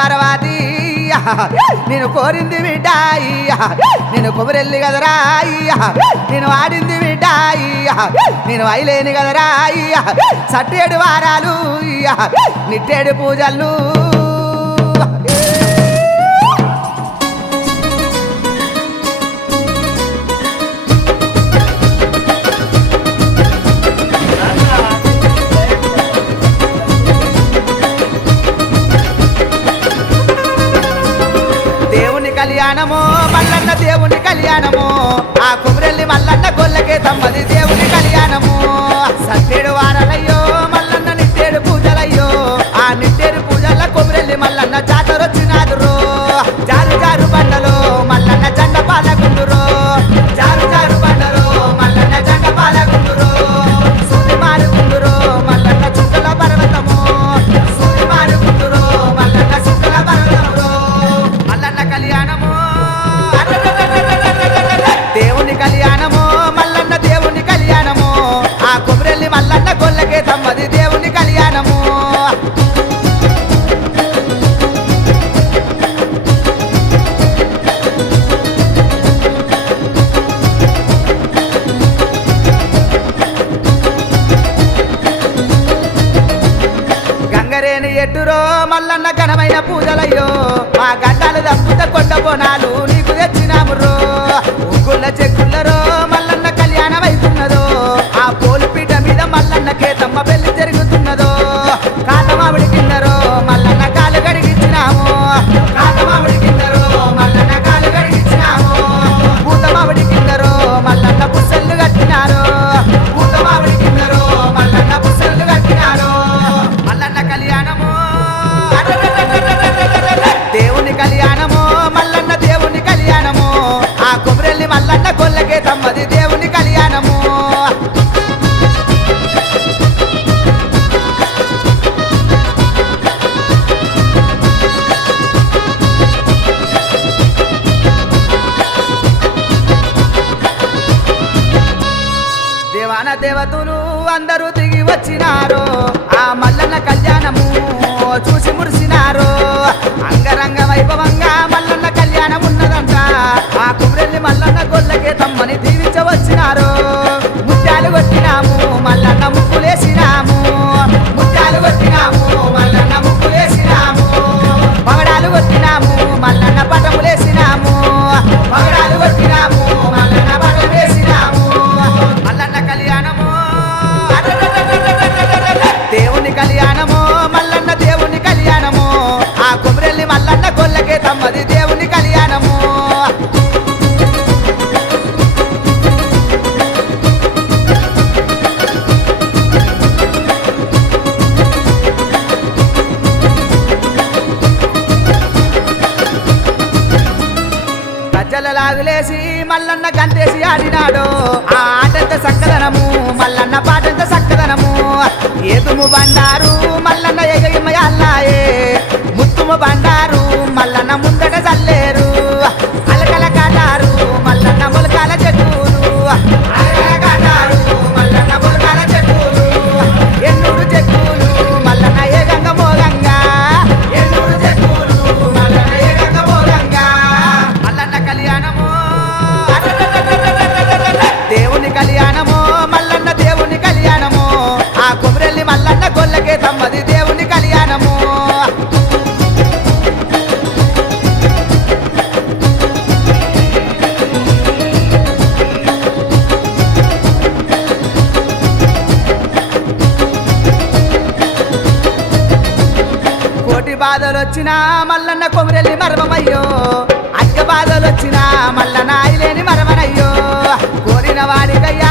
పర్వాతి నేను కోరింది బిడ్డాయి నేను కొబ్బరెల్లి కదరాయి నేను ఆడింది బిడ్డాయి నేను అయిలేని కదరాయి సట్టేడు వారాలు నిట్టేడు పూజలు కళ్యాణమో మల్లన్న దేవుని కళ్యాణమో ఆ కుమరెల్లి మల్లన్న గొల్లకే తమ్మది దేవుని కళ్యాణమో సట్టేడు వారాలయ్యో మల్లన్న నిట్టేడు పూజలయ్యో ఆ నిట్టేడు పూజల కుమరెల్లి మల్లన్న జాతరొచ్చినాదురో జారు జారు బండలో మల్లన్న జెండ పాలగుండురో జారు జారు బండలో మల్లన్న జెండ పాలగుండురో సూది మారుగుండురో మల్లన్న చుక్కల పర్వతమో సూది మారుగుండురో మల్లన్న చుక్కల పర్వతమురో మల్లన్న కళ్యాణమో దేవుని కళ్యాణమో మల్లన్న దేవుని కళ్యాణమో ఆ కొబ్బరెల్లి మల్లన్న గొల్లకే తమ్మది దేవుని కళ్యాణమో గంగరేని ఎట్టురో మల్లన్న ఘనమైన పూజలయ్యో మా గడ్డాలు తప్పుత కొండ బోనాలు నీకు తెచ్చినామురో ఉగ్గుల చెక్కుల్లరో మల్లన్న కళ్యాణం అవుతున్నదో ఆ పోలుపీట మీద మల్లన్న కేతమ్మ పెళ్లి జరుగుతున్నదో కాతమావిడి కిందరో మల్లన్న కాలు గడిగిచ్చినాము కాతమావిడి కిందరో మల్లన్న కాలు గడిగిచ్చినాము పూతమావిడి కిందరో మల్లన్న పుసెల్లు కట్టినారో పూతమావిడి కిందరో మల్లన్న పుసెల్లు కట్టినారో మల్లన్న కళ్యాణము దేవుని కళ్యాణమో మల్లన్న దేవుని కళ్యాణమో ఆ కొబ్బరెల్లి మల్లన్న గొల్లకే తమ్మది దేవుని కళ్యాణము దేవాన దేవతలు అందరూ దిగి వచ్చినారు ఆ మల్లన్న కళ్యాణము చూసి మురిసినారు అంగరంగ వైభవంగా మల్లన్న కళ్యాణం ఉన్నదంట ఆ కుమరెల్లి మల్లన్న గొల్లకే తమ్మని దీవించవచ్చినారు ముత్యాలు కొట్టినాము మల్లన్న ముక్కులేసినాము ముత్యాలు కొట్టినాము మల్లన్న ముక్కులేసినాము పగడాలు కొట్టినాము మల్లన్న పటములేసినాము పగడాలు కొట్టినాము మల్లన్న పటమేసినాము మల్లన్న కళ్యాణము దేవుని కళ్యాణమో మల్లన్న దేవుని కళ్యాణమో ఆ కొబ్బరెల్లి మల్లన్న గొల్లకే తమ్మది దేవుని కళ్యాణము గజ్జల లాగులేసి మల్లన్న గంతేసి ఆడినాడు ఆ ఆటంత సక్కదనము మల్లన్న పాటంత సక్కదనము ఏతుము బండారు మల్లన్న ఎగయమయాల్లాయే ముత్తుము బండారు మల్లన్న ముందట చల్లేరు అలకల కాటారు మల్లన్న ములకాల చెట్టులు అలకల కాటారు మల్లన్న ములకాల చెట్టులు ఎన్నూరు చెట్టులు మల్లన్న ఏగంగ మోగంగా ఎన్నూరు చెట్టులు మల్లన్న ఏగంగ మోగంగా మల్లన్న కళ్యాణము దేవుని కళ్యాణమో మల్లన్న దేవుని కళ్యాణమో ఆ కొబ్బరెల్లి మల్లన్న గొల్లకే తమ్మది దేవుని కళ్యాణము కోటి బాధలొచ్చినా మల్లన్న కొమరెల్లి మరమయ్యో అక్క బాధలొచ్చినా మల్లన్న అయిలేని మరమనయ్యో కోరిన వాడికయ్యా